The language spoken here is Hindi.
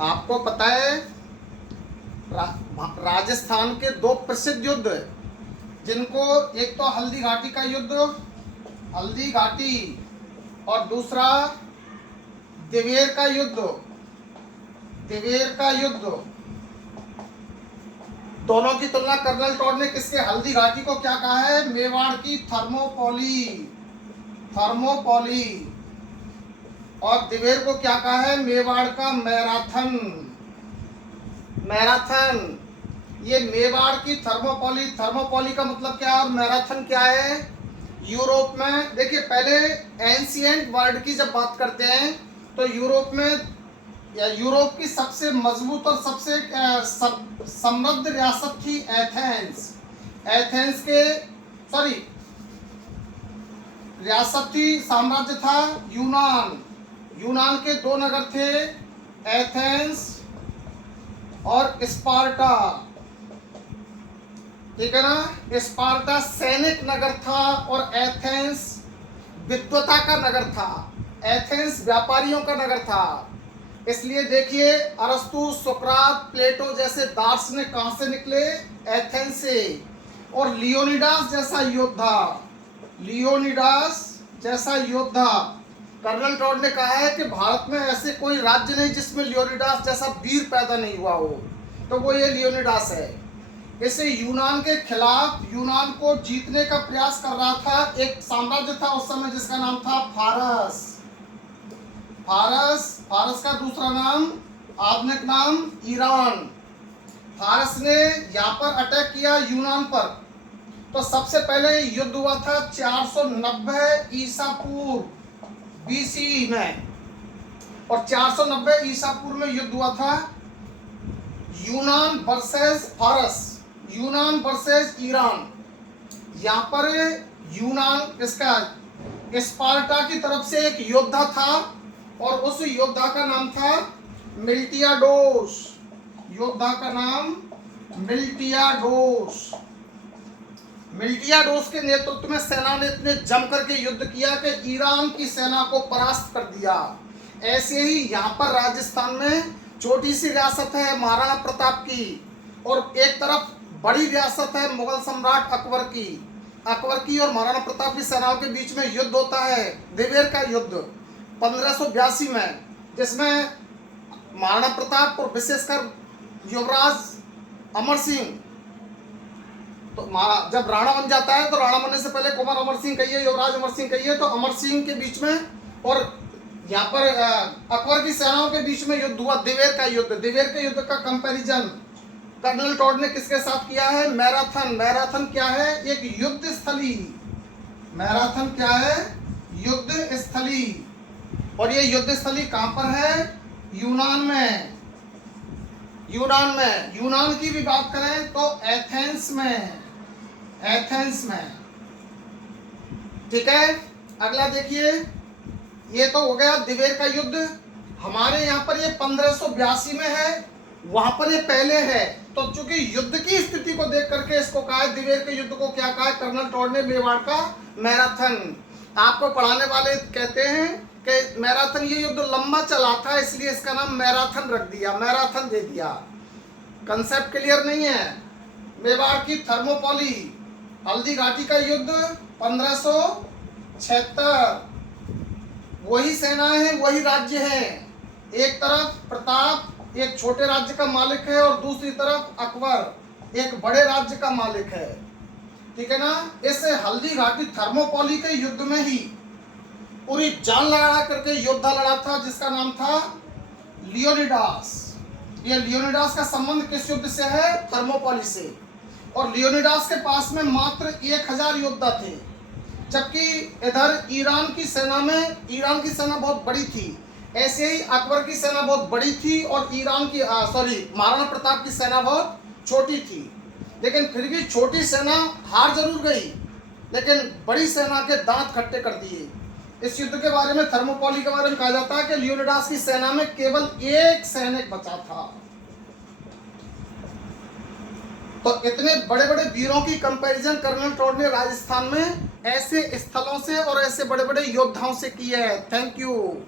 आपको पता है राजस्थान के दो प्रसिद्ध युद्ध, जिनको एक तो हल्दी घाटी का युद्ध, हल्दी घाटी, और दूसरा दिवेर का युद्ध, दिवेर का युद्ध। दोनों की तुलना कर्नल टॉड ने किसके, हल्दी घाटी को क्या कहा है, मेवाड़ की थर्मोपोली, थर्मोपोली, और दिवेर को क्या कहा है, मेवाड़ का मैराथन, मैराथन। ये मेवाड़ की थर्मोपोली, थर्मोपोली का मतलब क्या है और मैराथन क्या है। यूरोप में देखिए, पहले एंशिएंट वर्ल्ड की जब बात करते हैं तो यूरोप में, या यूरोप की सबसे मजबूत और सबसे समृद्ध रियासत थी एथेंस। एथेंस के सॉरी रियासत थी, साम्राज्य था यूनान। यूनान के दो नगर थे, एथेंस और स्पार्टा, ठीक है ना। स्पार्टा सैनिक नगर था और एथेंस विद्वता का नगर था, एथेंस व्यापारियों का नगर था। इसलिए देखिए, अरस्तु, सुकरात, प्लेटो जैसे दार्शनिक कहां से निकले, एथेंस से। और लियोनिडास जैसा योद्धा, लियोनिडास जैसा योद्धा, कर्नल टॉड ने कहा है कि भारत में ऐसे कोई राज्य नहीं जिसमें लियोनिडास जैसा वीर पैदा नहीं हुआ हो, तो वो ये लियोनिडास है। इसे यूनान के खिलाफ, यूनान को जीतने का प्रयास कर रहा था एक साम्राज्य था उस समय जिसका नाम था फारस। फारस, फारस का दूसरा नाम, आधुनिक नाम ईरान। फारस ने यहाँ पर अटैक किया यूनान पर। तो सबसे पहले युद्ध हुआ था 490 ईसा पूर्व बीसी में, और 490 ईसा पूर्व में युद्ध हुआ था यूनान वर्सेस फारस, यूनान वर्सेस ईरान। यहाँ पर यूनान, इसका स्पार्टा की तरफ से एक योद्धा था और उस योद्धा का नाम था मिल्टियाडोस, योद्धा का नाम मिल्टियाडोस। मिल्टियाडोस के नेतृत्व में सेना ने इतने जम करके युद्ध किया कि ईरान की सेना को परास्त कर दिया। ऐसे ही यहाँ पर राजस्थान में छोटी सी रियासत है महाराणा प्रताप की, और एक तरफ बड़ी रियासत है मुगल सम्राट अकबर की। अकबर की और महाराणा प्रताप की सेनाओं के बीच में युद्ध होता है, दिवेर का युद्ध 1582 में, जिसमें महाराणा प्रताप और विशेषकर युवराज अमर सिंह, तो जब राणा बन जाता है तो राणा बनने से पहले कुमार अमर सिंह कहिए, युवराज अमर सिंह कहिए, तो अमर सिंह के बीच में और यहाँ पर अकबर की सेनाओं के बीच में युद्ध हुआ, दिवेर का युद्ध। दिवेर के युद्ध का कंपैरिजन कर्नल टॉड ने किसके साथ किया है, मैराथन। मैराथन क्या है, एक युद्ध स्थली। मैराथन क्या है, युद्ध स्थली। और ये युद्ध स्थली कहां पर है, यूनान में, यूनान में। यूनान की भी बात करें तो एथेंस में, एथेंस में, ठीक है। अगला देखिए, ये तो हो गया दिवेर का युद्ध। हमारे यहाँ पर ये 1582 में है, वहां पर ये पहले है। तो चूंकि युद्ध की स्थिति को देख करके इसको कहा है, दिवेर के युद्ध को क्या कहा है कर्नल टॉड ने, मेवाड़ का मैराथन। आपको पढ़ाने वाले कहते हैं कि मैराथन, ये युद्ध लंबा चला था इसलिए इसका नाम मैराथन रख दिया, मैराथन दे दिया। कंसेप्ट क्लियर नहीं है। मेवाड़ की थर्मोपोली, हल्दी घाटी का युद्ध 1576, वही सेना है, वही राज्य है। एक तरफ प्रताप एक छोटे राज्य का मालिक है और दूसरी तरफ अकबर एक बड़े राज्य का मालिक है, ठीक है ना। इस हल्दी घाटी थर्मोपोली के युद्ध में ही पूरी जान लगा करके योद्धा लड़ा था जिसका नाम था लियोनिडास। ये लियोनिडास का संबंध किस युद्ध से है, थर्मोपोली से। और लियोनिडास के पास में मात्र 1000 योद्धा थे, जबकि इधर ईरान की सेना में, ईरान की सेना बहुत बड़ी थी। ऐसे ही अकबर की सेना बहुत बड़ी थी और ईरान की महाराणा प्रताप की सेना बहुत छोटी थी। लेकिन फिर भी छोटी सेना हार जरूर गई, लेकिन बड़ी सेना के दांत खट्टे कर दिए। इस युद्ध के बारे में, थर्मोपोली के बारे में कहा जाता है कि लियोनिडास की सेना में केवल एक सैनिक बचा था। तो इतने बड़े बड़े वीरों की कंपैरिजन कर्नल टॉड ने राजस्थान में ऐसे स्थलों से और ऐसे बड़े बड़े योद्धाओं से की है। Thank you.